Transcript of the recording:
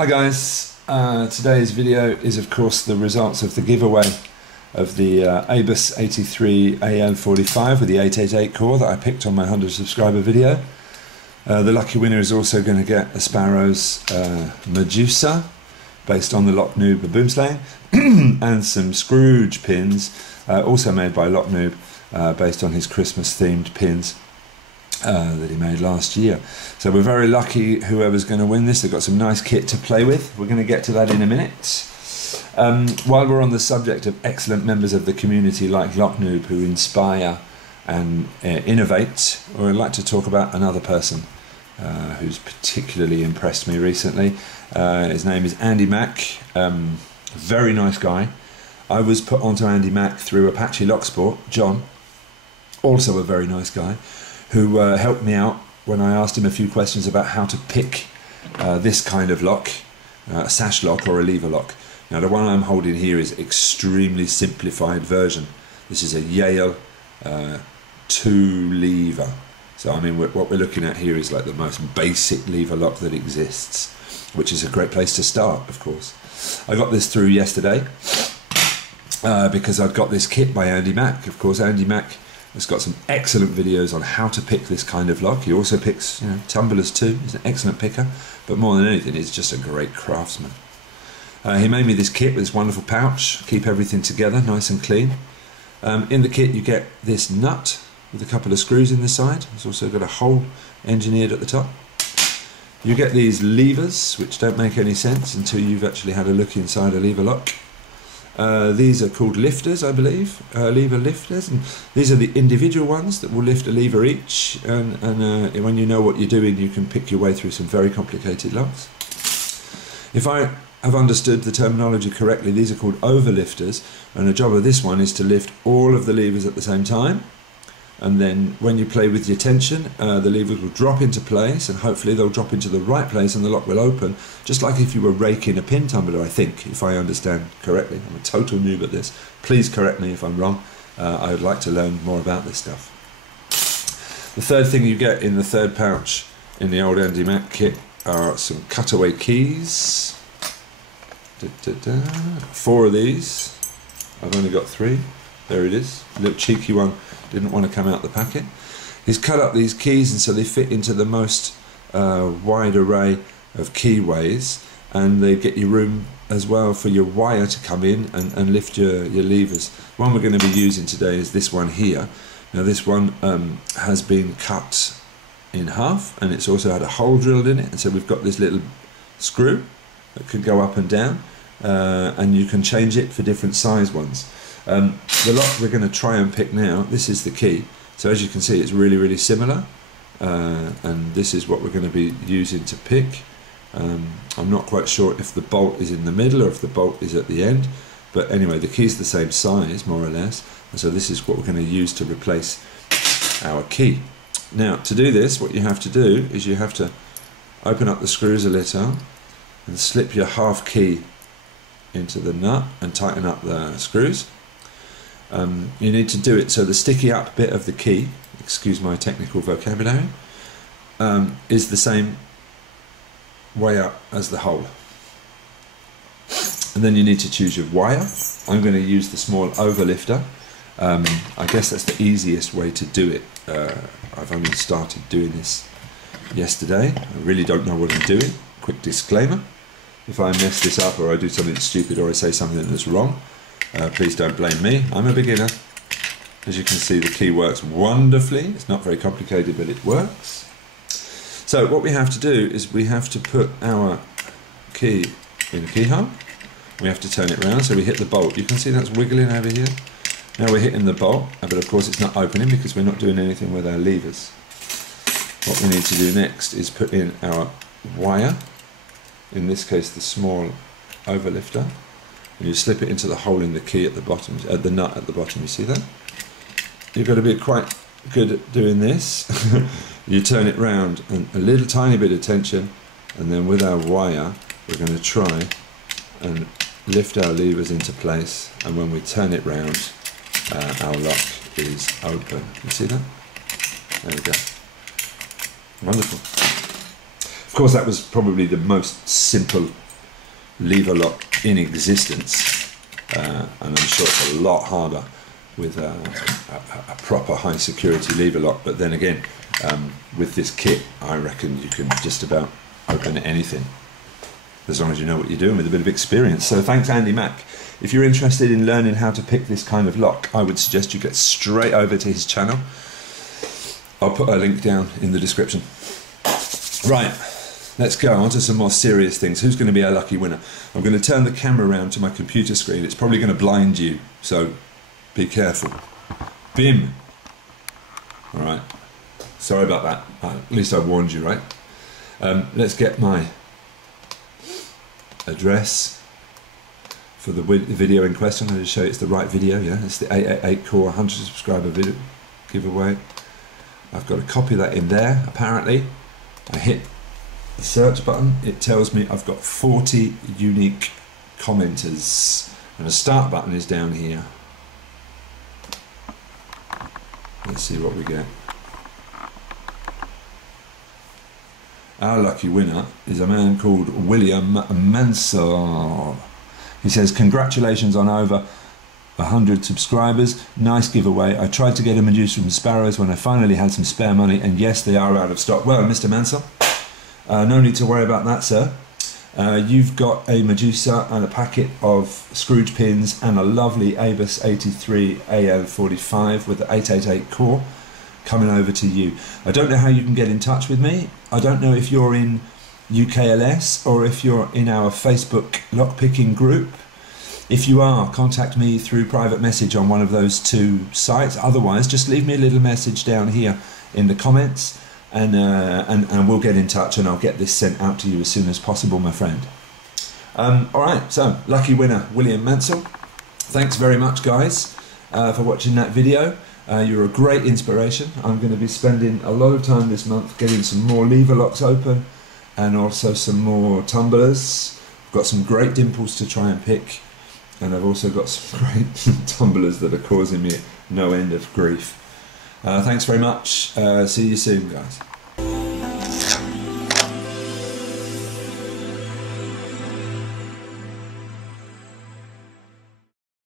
Hi guys, today's video is of course the results of the giveaway of the ABUS 83 AL45 with the 888 core that I picked on my 100 subscriber video. The lucky winner is also going to get a Sparrow's Medusa based on the Lock Noob boomslang and some Scrooge pins also made by Lock Noob based on his Christmas themed pins that he made last year. So we're very lucky whoever's going to win this. They've got some nice kit to play with. We're going to get to that in a minute. While we're on the subject of excellent members of the community like Lock Noob who inspire and innovate, or I'd like to talk about another person who's particularly impressed me recently. His name is AndyMac. Very nice guy. I was put onto AndyMac through Apache Lock Sport. John, also a very nice guy, who helped me out when I asked him a few questions about how to pick this kind of lock, a sash lock or a lever lock. Now the one I'm holding here is extremely simplified version. This is a Yale 2 lever. So I mean what we're looking at here is like the most basic lever lock that exists, which is a great place to start, of course. I got this through yesterday because I've got this kit by AndyMac. Of course, AndyMac has got some excellent videos on how to pick this kind of lock. He also picks, tumblers too. He's an excellent picker, but more than anything, he's just a great craftsman. He made me this kit with this wonderful pouch, keep everything together nice and clean. In the kit you get this nut with a couple of screws in the side. It's also got a hole engineered at the top. You get these levers, which don't make any sense until you've actually had a look inside a lever lock. These are called lifters, I believe, lever lifters, and these are the individual ones that will lift a lever each, and when you know what you're doing you can pick your way through some very complicated locks. If I have understood the terminology correctly, these are called overlifters, and the job of this one is to lift all of the levers at the same time, and then when you play with your tension, the levers will drop into place, and hopefully they'll drop into the right place and the lock will open, just like if you were raking a pin tumbler, I think, if I understand correctly. I'm a total noob at this. Please correct me if I'm wrong. I would like to learn more about this stuff. The third thing you get in the third pouch in the old AndyMac kit are some cutaway keys. 4 of these. I've only got 3. There it is. A little cheeky one. Didn't want to come out the packet. He's cut up these keys and so they fit into the most wide array of keyways, and they get you room as well for your wire to come in and lift your levers. One we're going to be using today is this one here. Now this one has been cut in half, and it's also had a hole drilled in it, and so we've got this little screw that can go up and down, and you can change it for different size ones. The lock we're going to try and pick now, this is the key. So as you can see, it's really similar, and this is what we're going to be using to pick. I'm not quite sure if the bolt is in the middle or if the bolt is at the end, but anyway, the key's the same size more or less, and so this is what we're going to use to replace our key. Now to do this, what you have to do is you have to open up the screws a little and slip your half key into the nut and tighten up the screws. You need to do it so the sticky up bit of the key, excuse my technical vocabulary, is the same way up as the hole. And then you need to choose your wire. I'm going to use the small overlifter. I guess that's the easiest way to do it. I've only started doing this yesterday. I really don't know what I'm doing. Quick disclaimer. If I mess this up or I do something stupid or I say something that's wrong, please don't blame me. I'm a beginner. As you can see, the key works wonderfully. It's not very complicated, but it works. So what we have to do is we have to put our key in the keyhole. We have to turn it around so we hit the bolt. You can see that's wiggling over here. Now we're hitting the bolt, but of course it's not opening because we're not doing anything with our levers. What we need to do next is put in our wire, in this case the small overlifter, and you slip it into the hole in the key at the bottom, the nut at the bottom. You see that? You've got to be quite good at doing this. You turn it round and a little tiny bit of tension, and then with our wire we're going to try and lift our levers into place, and when we turn it round our lock is open. You see that? There we go. Wonderful. Of course, that was probably the most simple lever lock in existence, and I'm sure it's a lot harder with a proper high security lever lock, but then again, with this kit I reckon you can just about open anything as long as you know what you're doing with a bit of experience. So thanks AndyMac. If you're interested in learning how to pick this kind of lock, I would suggest you get straight over to his channel. I'll put a link down in the description. Right, let's go on to some more serious things. Who's going to be our lucky winner? I'm going to turn the camera around to my computer screen. It's probably going to blind you, so be careful. Bim! Alright, sorry about that. At least I warned you, right? Let's get my address for the video in question. I'll just show you it's the right video, yeah? It's the 888 core 100 subscriber video giveaway. I've got a copy of that in there, apparently. I hit the search button, it tells me I've got 40 unique commenters, and the start button is down here. Let's see what we get. Our lucky winner is a man called William Mansell. He says, congratulations on over 100 subscribers, nice giveaway. I tried to get a Medusa from Sparrows when I finally had some spare money, and yes, they are out of stock. Well, Mr. Mansell, no need to worry about that, sir. You've got a Medusa and a packet of Scrooge pins and a lovely ABUS 83 AO45 with the 888 core coming over to you. I don't know how you can get in touch with me. I don't know if you're in UKLS or if you're in our Facebook lockpicking group. If you are, contact me through private message on one of those two sites. Otherwise, just leave me a little message down here in the comments, and we'll get in touch, and I'll get this sent out to you as soon as possible, my friend. Alright, so lucky winner William Mansell. Thanks very much, guys, for watching that video. You're a great inspiration. I'm going to be spending a lot of time this month getting some more lever locks open, and also some more tumblers. I've got some great dimples to try and pick, and I've also got some great tumblers that are causing me no end of grief. Thanks very much. See you soon, guys.